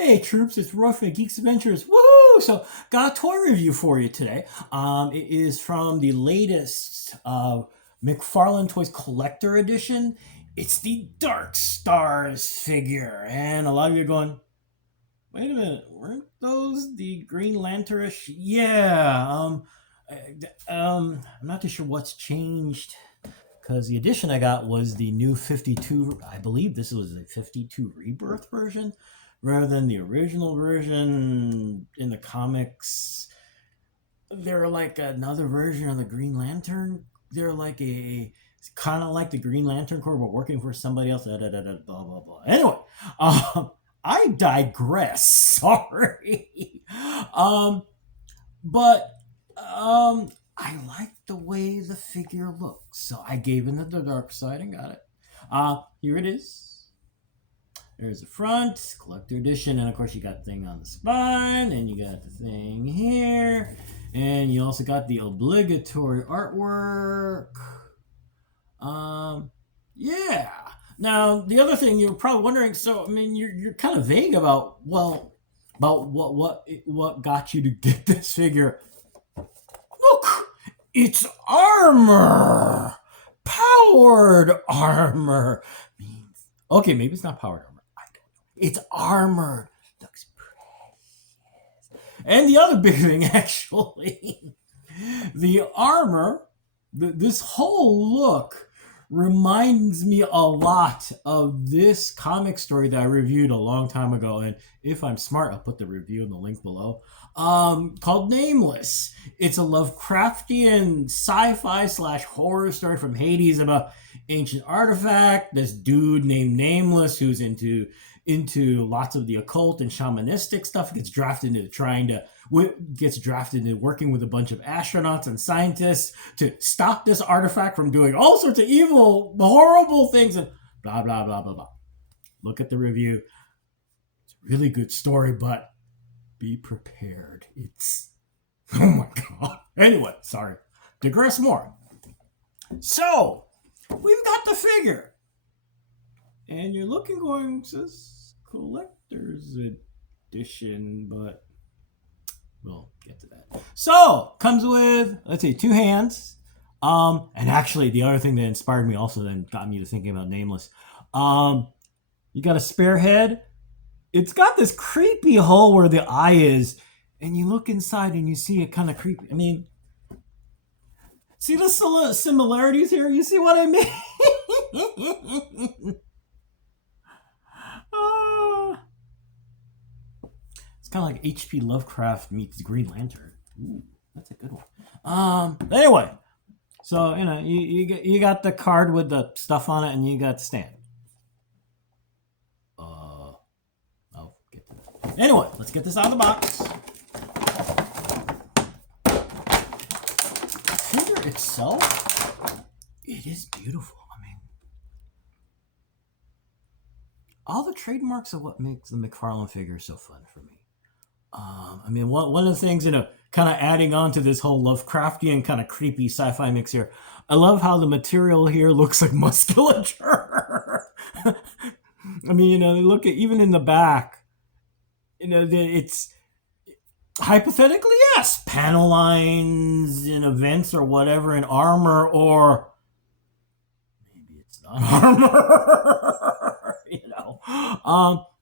Hey troops, it's Roy from Geeks Adventures. Woohoo! So got a toy review for you today. It is from the latest McFarlane Toys Collector Edition. It's the Dark Stars figure, and a lot of you are going, "Wait a minute, weren't those the Green Lanternish?" Yeah. I'm not too sure what's changed because the edition I got was the new 52. I believe this was a 52 Rebirth version rather than the original version in the comics. They're like another version of the Green Lantern. They're like kind of like the Green Lantern Corps, but working for somebody else. Blah blah blah. Anyway, I digress. Sorry. um, but I like the way the figure looks, so I gave in the dark side and got it. Here it is. There's the front, collector edition, and of course you got the thing on the spine, and you got the thing here, and you also got the obligatory artwork. Yeah. Now the other thing you're probably wondering, so I mean you're kind of vague about what got you to get this figure. Look, it's armor, powered armor. Okay, maybe it's not powered armor. It's armored. Looks precious. And the other big thing, actually, the armor, this whole look reminds me a lot of this comic story that I reviewed a long time ago. And if I'm smart, I'll put the review in the link below. Called Nameless. It's a Lovecraftian sci-fi / horror story from Hades about ancient artifact. This dude named Nameless who's into lots of the occult and shamanistic stuff gets drafted into working with a bunch of astronauts and scientists to stop this artifact from doing all sorts of evil, horrible things, and blah blah blah blah blah. Look at the review. It's a really good story, but be prepared. It's oh my god. Anyway, sorry. Digress more. So we've got the figure. And you're looking going, says collector's edition, but we'll get to that. So, comes with, let's see, 2 hands. And actually, the other thing that inspired me also then got me to thinking about Nameless. You got a spare head. It's got this creepy hole where the eye is, and you look inside and you see it kind of creepy. I mean, see the similarities here? You see what I mean? It's kind of like H.P. Lovecraft meets Green Lantern. Ooh, that's a good one. Anyway, so you got the card with the stuff on it, and you got the stand. I'll get to that. Anyway, let's get this out of the box. The figure itself, it is beautiful. All the trademarks of what makes the McFarlane figure so fun for me. One of the things, kind of adding on to this whole Lovecraftian kind of creepy sci-fi mix here, I love how the material here looks like musculature. Look at even in the back, it's hypothetically, yes, panel lines in events or whatever in armor, or maybe it's not armor.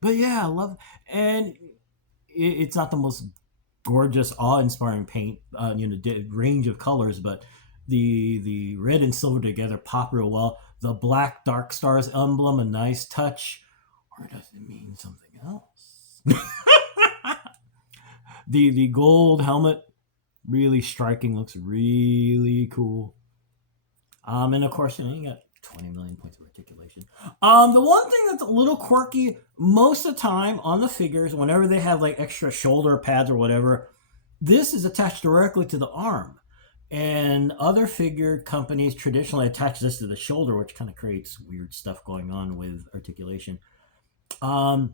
But yeah, I love it. And it's not the most gorgeous, awe-inspiring paint, range of colors, but the red and silver together pop real well. The black dark stars emblem, a nice touch, or does it mean something else? the gold helmet, really striking, looks really cool. And of course, you got 20 million points of articulation. The one thing that's a little quirky, most of the time on the figures, whenever they have like extra shoulder pads or whatever, this is attached directly to the arm. And other figure companies traditionally attach this to the shoulder, which kind of creates weird stuff going on with articulation. But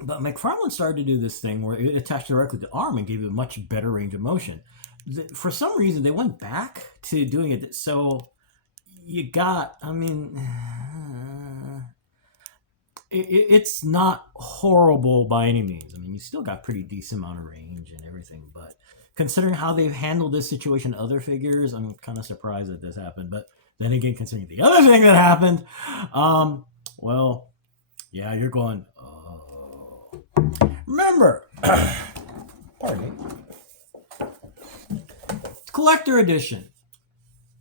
McFarlane started to do this thing where it attached directly to the arm and gave it a much better range of motion. For some reason, they went back to doing it. So you got, it's not horrible by any means. I mean, you still got pretty decent amount of range and everything, but considering how they've handled this situation, other figures, I'm kind of surprised that this happened. But then again, considering the other thing that happened, well, yeah, you're going. Oh, remember, pardon me, collector edition.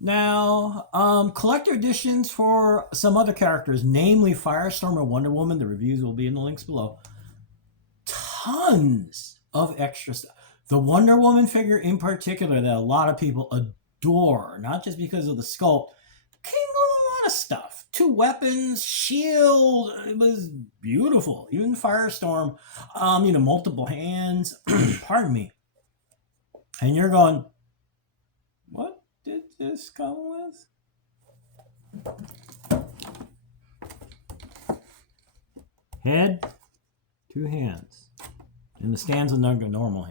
Now, collector editions for some other characters, namely Firestorm and Wonder Woman. The reviews will be in the links below. Tons of extra stuff. The Wonder Woman figure in particular that a lot of people adore, not just because of the sculpt, came with a lot of stuff. 2 weapons, shield, it was beautiful. Even Firestorm, multiple hands. Pardon me. And you're going, what did this come with? Head, 2 hands. And the stand's a normal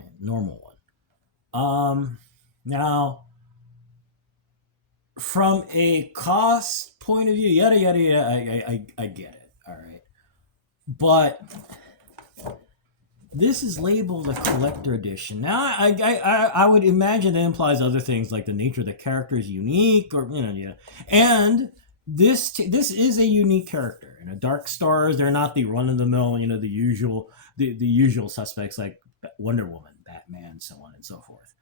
one. Now, from a cost point of view, yada yada yada, I get it. All right, but this is labeled a collector edition. Now, I would imagine that implies other things like the nature of the character is unique, or and this is a unique character. Darkstars, they're not the run of the mill, the usual suspects like Wonder Woman, Batman, so on and so forth.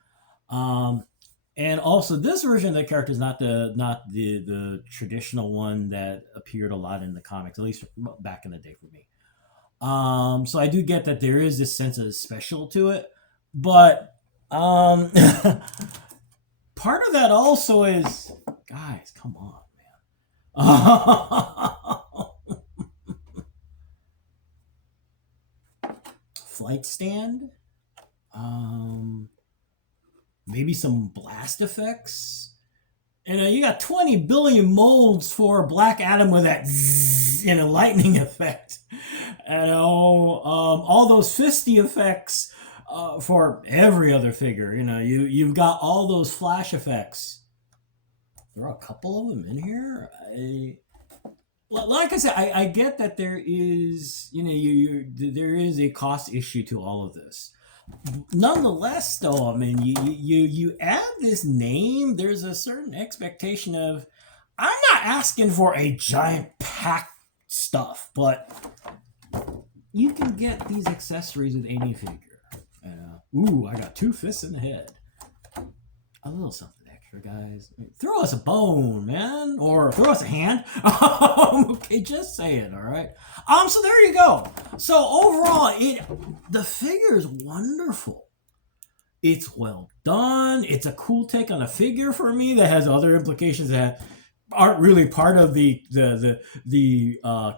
And also, this version of the character is not the traditional one that appeared a lot in the comics, at least back in the day for me. So I do get that there is this sense of special to it, but part of that also is, guys, come on, man. Flight stand, maybe some blast effects. And you got 20 billion molds for Black Adam with that zzz, lightning effect. All those fisty effects for every other figure. You've got all those flash effects. There are a couple of them in here. Like I said, I get that there is, there is a cost issue to all of this. Nonetheless, though, I mean, you add this name, there's a certain expectation of, I'm not asking for a giant pack stuff, but you can get these accessories with any figure. Ooh, I got 2 fists in the head. A little something extra, guys. Throw us a bone, man, or throw us a hand. Okay, just saying. All right. So there you go. So overall, the figure is wonderful. It's well done. It's a cool take on a figure for me that has other implications that aren't really part of the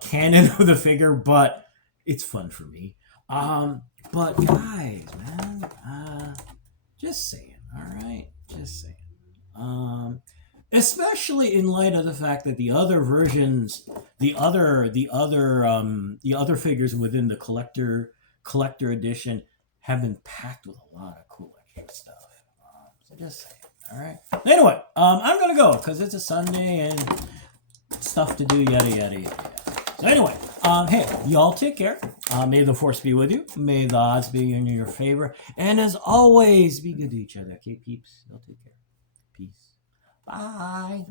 canon of the figure, but it's fun for me. But guys, man, just saying. All right, just saying. Especially in light of the fact that the other versions, the other figures within the collector edition have been packed with a lot of cool extra stuff. So just saying. All right. Anyway, I'm gonna go because it's a Sunday and stuff to do. Yada yada yada. So anyway, hey, y'all take care. May the force be with you. May the odds be in your favor. And as always, be good to each other. Okay, peeps. Y'all take care. Peace. Bye.